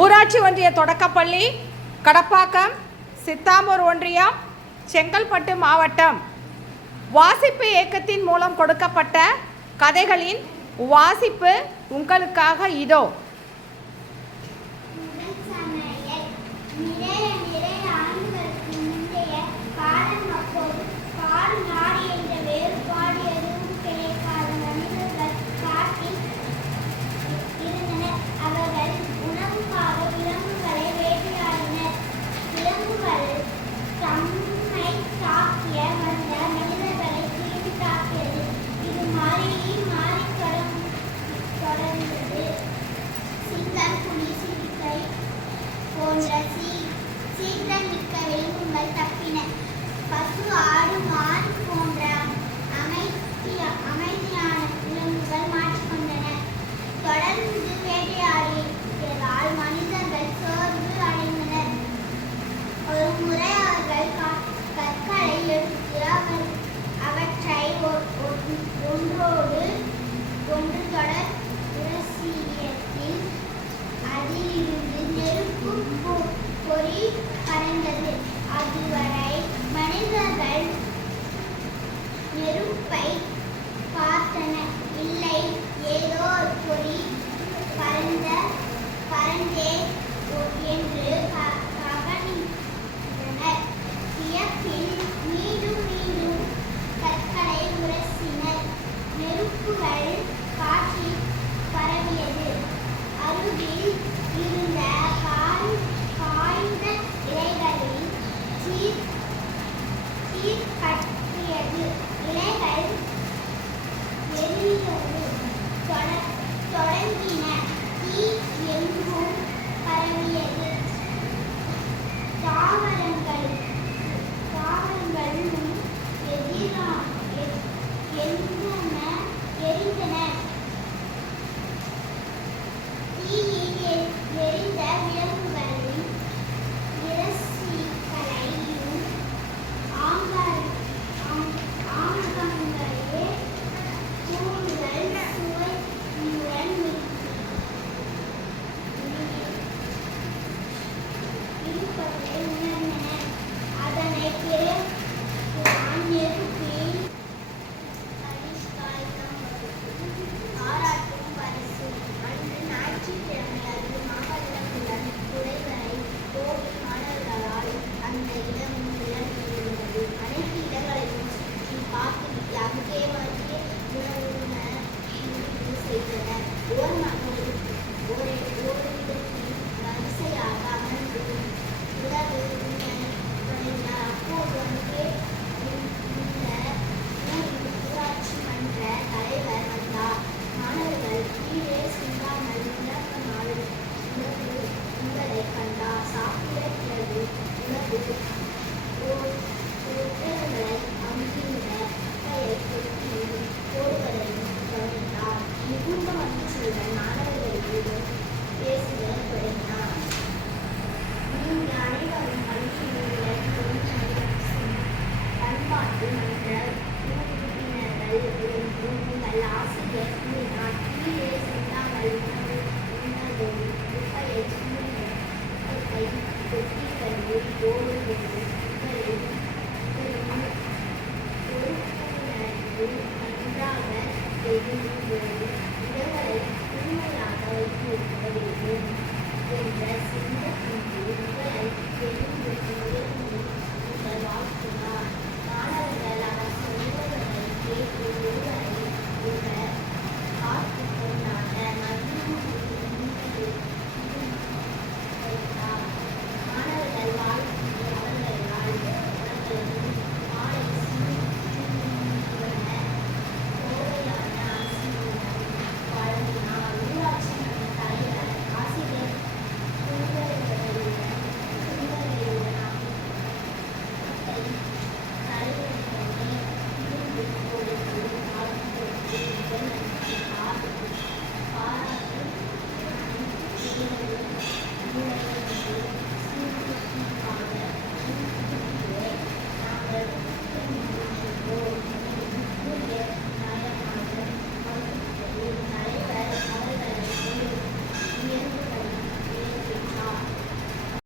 ஊராட்சி ஒன்றிய தொடக்கப்பள்ளி, கடப்பாக்கம், சித்தாமூர் ஒன்றியம், செங்கல்பட்டு மாவட்டம். வாசிப்பு இயக்கத்தின் மூலம் கொடுக்கப்பட்ட கதைகளின் வாசிப்பு உங்களுக்காக இதோ. சீக்கிரம் மிக்க விலங்குகள் தப்பின. பசு, ஆடு, மான் போன்ற அமைதியான விலங்குகள் மாற்றிக்கொண்டன. தொடர்ந்து வேட்டையாடியதால் மனிதர்கள் சோர்வு அடைந்தனர். ஒரு முறை அவர்கள் கற்களை எடுத்து அவற்றை ஒன்றோடு ஒன்று தொடர் உரசியதில் அதிலிருந்து நெருப்பு பொறி பறந்தது. அதுவரை மனிதர்கள் நெருப்பை பார்த்தனர். இல்லை, ஏதோ பொறி பறந்தே என்று கவனித்தனர். வியப்பில் மீண்டும் மீண்டும் கற்களை உரசினர். நெருப்புகள் காற்றில் பரவியது. அருகில் இருந்த காய்ந்த இலைகளில் தீர் பற்றியது. இலைகள் எரிவது தொடங்கின. தீ எங்கும் பரவியது. தாவரங்களும் எரிந்தன. தீயில் எரிந்த விலங்குகளின் இறைச்சிகளையும் ஆமணங்களே கூடுதல் சுவையுடன் இருப்பதை உணர்ந்தன. அதனை பிறகுதான் நெருப்பு